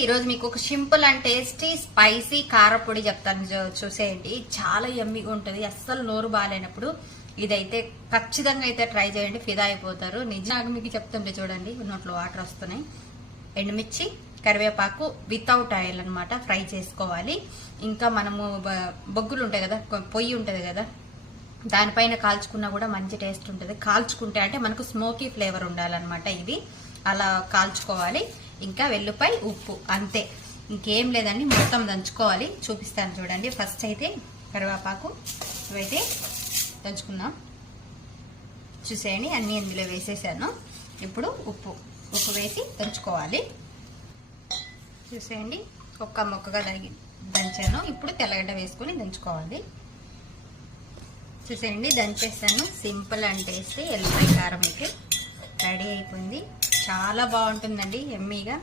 ఈరోజు మీకు ఒక సింపుల్ అండ్ టేస్టీ స్పైసీ కారపొడి చెప్తాను, చూసేయండి. చాలా యమ్మీగా ఉంటుంది. అస్సలు నోరు బాగాలేనప్పుడు ఇదైతే ఖచ్చితంగా అయితే ట్రై చేయండి, ఫిదా అయిపోతారు. నిజంగా మీకు చెప్తుంటే చూడండి నోట్లో వాటర్ వస్తున్నాయి. ఎండుమిర్చి, కరివేపాకు వితౌట్ ఆయిల్ అన్నమాట, ఫ్రై చేసుకోవాలి. ఇంకా మనము బొగ్గులు ఉంటాయి కదా, పొయ్యి ఉంటుంది కదా, దానిపైన కాల్చుకున్నా కూడా మంచి టేస్ట్ ఉంటుంది. కాల్చుకుంటే అంటే మనకు స్మోకీ ఫ్లేవర్ ఉండాలన్నమాట. ఇది అలా కాల్చుకోవాలి. ఇంకా వెల్లుల్లిపాయ, ఉప్పు, అంతే, ఇంకేం లేదండి. మొత్తం దంచుకోవాలి, చూపిస్తాను చూడండి. ఫస్ట్ అయితే కరివేపాకు ఇవైతే దంచుకున్నాం, చూసేయండి. అన్నీ ఇందులో వేసేసాను. ఇప్పుడు ఉప్పు వేసి దంచుకోవాలి, చూసేయండి. ఒక్క మొక్కగా దంచాను. ఇప్పుడు తెల్లగడ్డ వేసుకొని దంచుకోవాలి, చూసేయండి. దంచేసాను. సింపుల్ అండ్ టేస్టీ ఎల్లిపాయ కారం అయితే రెడీ అయిపోయింది. చాలా బాగుంటుందండి, యమ్మీగా.